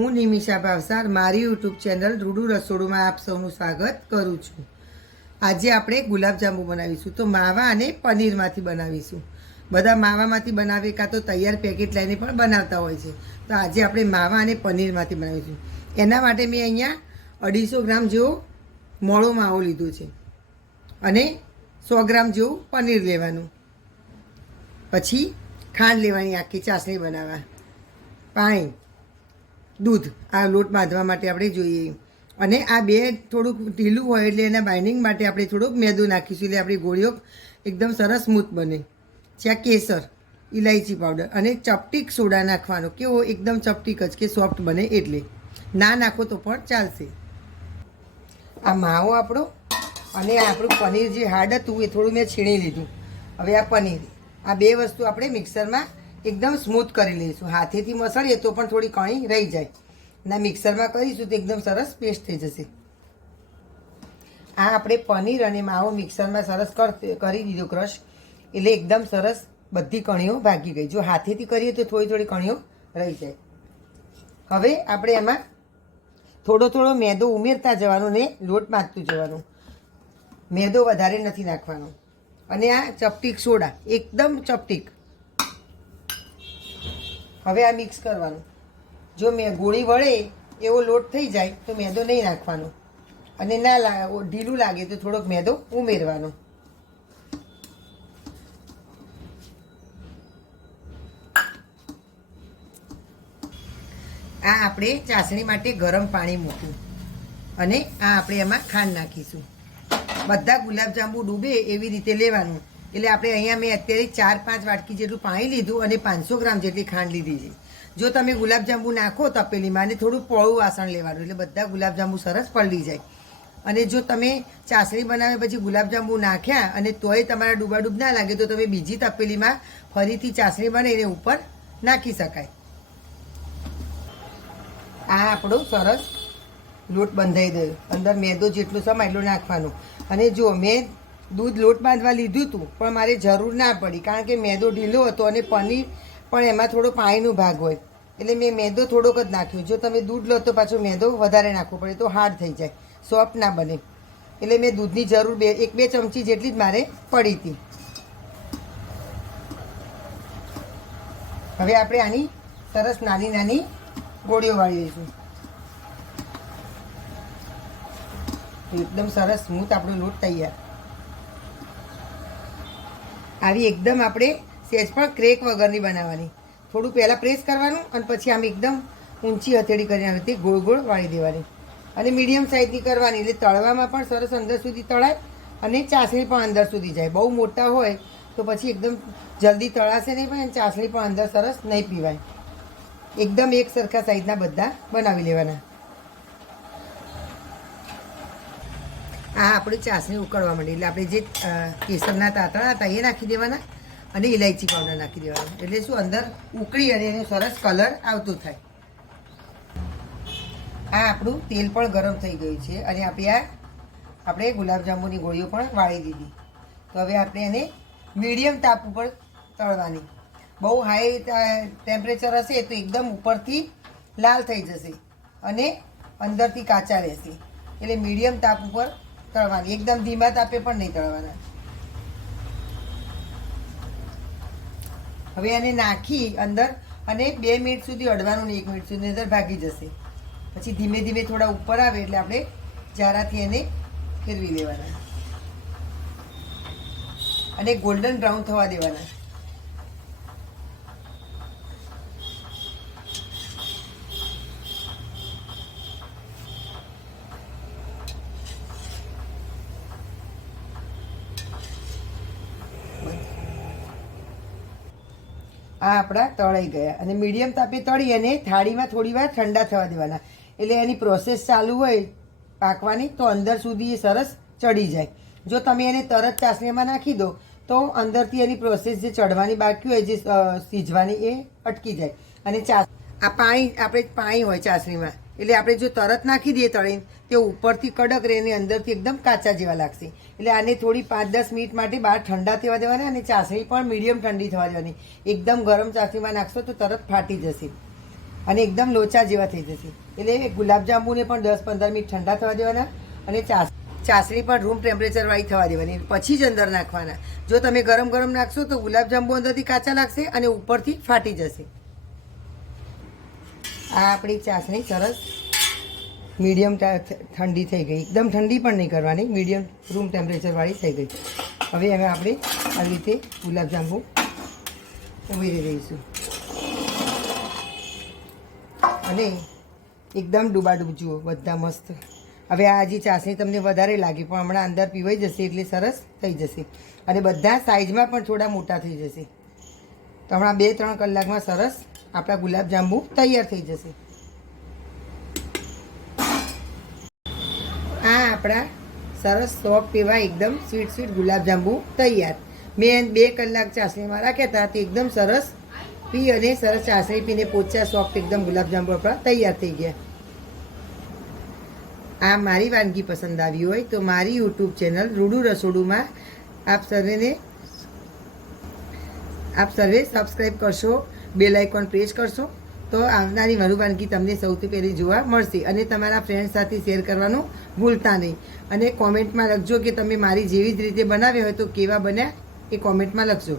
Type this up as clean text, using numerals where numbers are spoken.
હું નિમિષા ભાવસાર મારી YouTube channel રૂડુ રસોડુંમાં આપ સૌનું સ્વાગત કરું છું। આજે આપણે ગુલાબજાંબુ બનાવીશું, તો માવા અને પનીરમાંથી બનાવીશું। બધા માવામાંથી બનાવે કાં તો તૈયાર પેકેટ લઈને પણ બનાવતા હોય છે, તો આજે આપણે માવા અને પનીરમાંથી બનાવીશું। એના માટે મેં અહીંયા 250 ગ્રામ જેવો મોળો માવો લીધો છે અને 100 ગ્રામ જેવું પનીર લેવાનું। પછી ખાંડ લેવાની આખી ચાસણી બનાવવા, પાણી, दूध आ लोट बांधवा माटे आपणे जोईए अने आ बे थोड़ुंक ढीलुं होय एटले एना बाइंडिंग माटे आपणे थोड़ोक मैदो नाखीशुं એટલે આપણી ગોળીઓ એકદમ સરસ સ્મૂથ બને। જ્યાં કેસર, ઇલાયચી પાવડર અને ચપટીક સોડા નાખવાનો, કેવો એકદમ ચપટીક જ કે સોફ્ટ બને એટલે, ના નાખો તો પણ ચાલશે। આ માવો આપણો અને આપણું પનીર જે હાર્ડ હતું એ થોડું મેં છીણી લીધું। હવે આ પનીર, આ બે વસ્તુ આપણે મિક્સરમાં एकदम स्मूथ करी लईशुं। हाथेथी मसळीए तो पण थोड़ी कणी रही जाए ना, मिक्सर में करीशुं तो एकदम सरस पेस्ट थई जशे। आ आपणे पनीर अने मावो मिक्सर में सरस करी दीधो क्रश, एटले एकदम सरस बधी कणीओ भागी गई। जो हाथेथी करीए तो थोड़ी थोड़ी कणीओ रही जाए। हवे आपणे एमां थोड़ो थोड़ो मैदो उमेरता जवानो ने लोट बांधतुं जवानुं। मैदो वधारे नथी नाखवानो। अने आ चपटीक सोडा, एकदम चपटीक। હવે આ મિક્સ કરવાનું। જો મેં ગોળી વળે એવો લોટ થઈ જાય તો મેદો નહીં નાખવાનો, અને ના ઢીલું લાગે તો થોડોક મેદો ઉમેરવાનો। આ આપણે ચાસણી માટે ગરમ પાણી મૂક્યું અને આ આપણે એમાં ખાંડ નાખીશું। બધા ગુલાબજાંબુ ડૂબે એવી રીતે લેવાનું। એટલે આપણે અહીંયા મેં અત્યારે 4-5 વાટકી જેટલું પાણી લીધું અને 500 ગ્રામ જેટલી ખાંડ લીધી છે। જો તમે ગુલાબજાંબુ નાખો તપેલીમાં અને થોડું પોળું વાસણ લેવાનું, એટલે બધા ગુલાબજાંબુ સરસ પલળી જાય। અને જો તમે ચાસણી બનાવ્યા પછી ગુલાબજાંબુ નાખ્યા અને તોય તમારા ડૂબાડૂબ ના લાગે તો તમે બીજી તપેલીમાં ફરીથી ચાસણી બનાવીને ઉપર નાખી શકાય। આ આપણો સરસ લોટ બંધાઈ ગયો। અંદર મેદો જેટલું સમાય એટલું નાખવાનું। અને જો મેં दूध लोट बांधवा लीधुं हतुं पण मारे जरूर ना पड़ी, कारण के मैदो ढीलो हतो अने पनीर पण एमां थोड़ो पाणीनो भाग होय एटले मैं मैदो थोड़ोक ज नाख्यो। जो तमे दूध लो तो पाछो मैदो वधारे नाखवो पड़े तो हार्ड थई जाय, सॉफ्ट ना बने। एटले मैं दूधनी जरूर 1-2 चमची जेटली ज मारे पड़ी हती। हवे आपणे आनी सरस नानी नानी गोळीओ वाળી लईशुं। एकदम सरस स्मूथ आपणो लोट तैयार। આવી એકદમ આપણે સેજ પણ ક્રેક વગરની બનાવવાની। થોડું પહેલાં પ્રેસ કરવાનું અને પછી આમ એકદમ ઊંચી હથેળી કરીને આવી રીતે ગોળ ગોળ વાળી દેવાની અને મીડિયમ સાઇઝની કરવાની, એટલે તળવામાં પણ સરસ અંદર સુધી તળાય અને ચાસણી પણ અંદર સુધી જાય। બહુ મોટા હોય તો પછી એકદમ જલ્દી તળાશે નહીં પણ ચાસણી પણ અંદર સરસ નહીં પીવાય। એકદમ એક સરખા સાઇઝના બધા બનાવી લેવાના। આ આપણી ચાસણી ઉકળવા માંડી એટલે આપણે જે કેસરના તાતણા હતા એ નાખી દેવાના અને ઇલાયચી પાવડર નાખી દેવાનો, એટલે શું અંદર ઉકળી અને એનો સરસ કલર આવતો થાય। આ આપણું તેલ પણ ગરમ થઈ ગયું છે અને આપણે ગુલાબજાંબુની ગોળીઓ પણ વાળી દીધી। તો હવે આપણે એને મીડિયમ તાપ ઉપર તળવાની। બહુ હાઈ ટેમ્પરેચર હશે તો એકદમ ઉપરથી લાલ થઈ જશે અને અંદરથી કાચા રહેશે, એટલે મીડિયમ તાપ ઉપર તળવાની। એકદમ ધીમા તાપે પણ નહીં તળવાના। હવે આને નાખી અંદર અને 2 મિનિટ સુધી અડવાનું ને 1 મિનિટ સુધી અંદર ભાગી જશે। પછી ધીમે ધીમે થોડા ઉપર આવે એટલે આપણે જારાથી એને ફેરવી લેવાના અને ગોલ્ડન બ્રાઉન થવા દેવાના। આ આપણા તળાઈ ગયા અને મીડિયમ તાપે તળી અને થાળીમાં થોડી વાર ઠંડા થવા દેવાના, એટલે એની પ્રોસેસ ચાલુ હોય પાકવાની તો અંદર સુધી એ સરસ ચડી જાય। જો તમે એને તરત ચાસણીમાં નાખી દો તો અંદરથી એની પ્રોસેસ જે ચડવાની બાકી હોય, જે સીજવાની, એ અટકી જાય। અને આ પાણી હોય ચાસણીમાં, એટલે આપણે જો તરત નાખી દઈએ તળીને તે ઉપરથી કડક રહે અને અંદરથી એકદમ કાચા જેવા લાગશે। એટલે આને થોડી 5-10 મિનિટ માટે બહાર ઠંડા થવા દેવાના અને ચાસણી પણ મીડિયમ ઠંડી થવા દેવાની। એકદમ ગરમ ચાસણીમાં નાખશો તો તરત ફાટી જશે। અને એકદમ લોચા જેવા થઈ જશે. એટલે ગુલાબજાંબુને પણ 10-15 મિનિટ ઠંડા થવા દેવાના અને ચાસણી પણ રૂમ ટેમ્પરેચરવાળી થવા દેવાની, પછી જ અંદર નાખવાના. જો તમે ગરમ ગરમ નાખશો તો ગુલાબજાંબુ અંદરથી કાચા લાગશે અને ઉપરથી ફાટી જશે. આ આપણી ચાસણી સરસ મીડિયમ ઠંડી થઈ ગઈ, એકદમ ઠંડી પણ નહીં કરવાની, મીડિયમ રૂમ ટેમ્પરેચરવાળી થઈ ગઈ. હવે અમે આપણે આવી રીતે ગુલાબજાંબુ ઉમેરી દઈશું અને એકદમ ડૂબાડૂબ જુઓ બધા મસ્ત. હવે આ હજી ચાસણી તમને વધારે લાગી પણ હમણાં અંદર પીવાઈ જશે એટલે સરસ થઈ જશે અને બધા સાઈઝમાં પણ થોડા મોટા થઈ જશે. તો હમણાં 2-3 કલાકમાં સરસ આપણા ગુલાબજાંબુ તૈયાર થઈ જશે. આ આપણા સરસ સોફ્ટ એવા એકદમ સ્વીટ ગુલાબજાંબુ તૈયાર. મેં 2 કલાક ચાસણીમાં રાખ્યા હતા, તે એકદમ સરસ પી અને સરસ ચાસણી પીને પોચા સોફ્ટ એકદમ ગુલાબજાંબુ આપણા તૈયાર થઈ ગયા. આ મારી વાનગી પસંદ આવી હોય તો મારી યુટ્યુબ ચેનલ રૂડુ રસોડુમાં આપ સર્વે સબસ્ક્રાઈબ કરશો, બેલ આઇકોન પ્રેસ કરશો તો આવનારી મારી વાનગી તમને સૌથી પહેલી જોવા મળશે. અને તમારા ફ્રેન્ડ સાથે શેર કરવાનું ભૂલતા નહીં. અને કોમેન્ટમાં લખજો કે તમે મારી જેવી જ રીતે બનાવ્યા હોય તો કેવા બન્યા એ કોમેન્ટમાં લખજો.